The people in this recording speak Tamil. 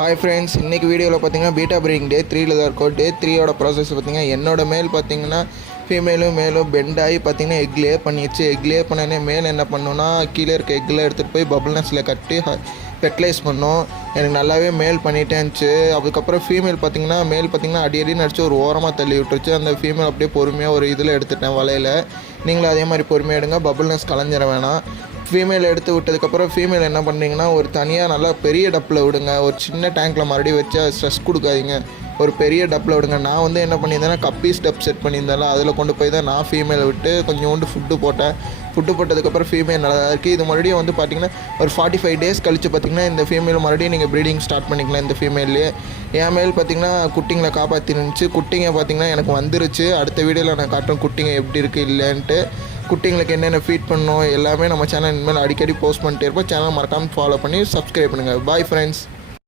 ஹாய் ஃப்ரெண்ட்ஸ், இன்றைக்கி வீடியோவில் பார்த்தீங்கன்னா பீட்டா ப்ரீடிங் டே 3ல் தான் இருக்கும். டே 3யோட ப்ராசஸ் பார்த்திங்கன்னா என்னோட மேல் பார்த்திங்கன்னா ஃபீமேலும் மேலும் பெண்ட் ஆகி பார்த்திங்கன்னா எக் லே பண்ணிடுச்சு. எக் லே பண்ணனே மேல் என்ன பண்ணோன்னா கீழே இருக்க எக்கில் எடுத்துகிட்டு போய் பபுள் நெஸ்ட்டில் கட்டி ஃபெர்டிலைஸ் பண்ணோம். எனக்கு நல்லாவே மேல் பண்ணிகிட்டே இருந்துச்சு. அதுக்கப்புறம் ஃபீமேல் பார்த்திங்கன்னா மேல் பார்த்திங்கன்னா அடி நடிச்சு ஒரு ஓரமாக தள்ளி விட்டுருச்சு. அந்த ஃபீமேல் அப்படியே பொறுமையாக ஒரு இதில் எடுத்துட்டேன் வலையில். நீங்களும் அதே மாதிரி பொறுமையாக எடுங்க, பபுள் நெஸ்ட் கலைஞ்சிட வேணாம். ஃபீமேல் எடுத்து விட்டதுக்கப்புறம் ஃபீமேல் என்ன பண்ணுறீங்கன்னா ஒரு தனியாக நல்லா பெரிய டப்பில் விடுங்க. ஒரு சின்ன டேங்க்கில் மறுபடியும் வச்சு அது ஸ்ட்ரெஸ் கொடுக்காதீங்க. ஒரு பெரிய டப்பில் விடுங்க. நான் வந்து என்ன பண்ணியிருந்தேன்னா கப்பீஸ் டப் செட் பண்ணியிருந்தேன், அதில் கொண்டு போய் தான் நான் ஃபீமேலை விட்டு கொஞ்சோண்டு ஃபுட்டு போட்டேன். ஃபுட்டு போட்டதுக்கப்புறம் ஃபீமேல் நல்லா இருக்குது. இது மறுபடியும் வந்து பார்த்திங்கன்னா ஒரு 45 டேஸ் கழித்து பார்த்திங்கன்னா இந்த ஃபீமேல் மறுபடியும் நீங்கள் ப்ரீடிங் ஸ்டார்ட் பண்ணிக்கலாம். இந்த ஃபீமேல்லேயே என் மேல் பார்த்திங்கன்னா குட்டிங்களை காப்பாற்றிருந்துச்சு. குட்டிங்க பார்த்திங்கன்னா எனக்கு வந்துருச்சு. அடுத்த வீடியோவில் நான் காட்டுறேன் குட்டிங்க எப்படி இருக்குது இல்லைன்ட்டு. குட்டிங்களுக்கு என்னென்ன ஃபீட் பண்ணணும் எல்லாமே நம்ம சேனல் இனிமேல் அடிக்கடி போஸ்ட் பண்ணிட்டே இருப்போம். சேனல் மறக்காமல் ஃபாலோ பண்ணி சப்ஸ்கிரைப் பண்ணுங்கள். Bye friends.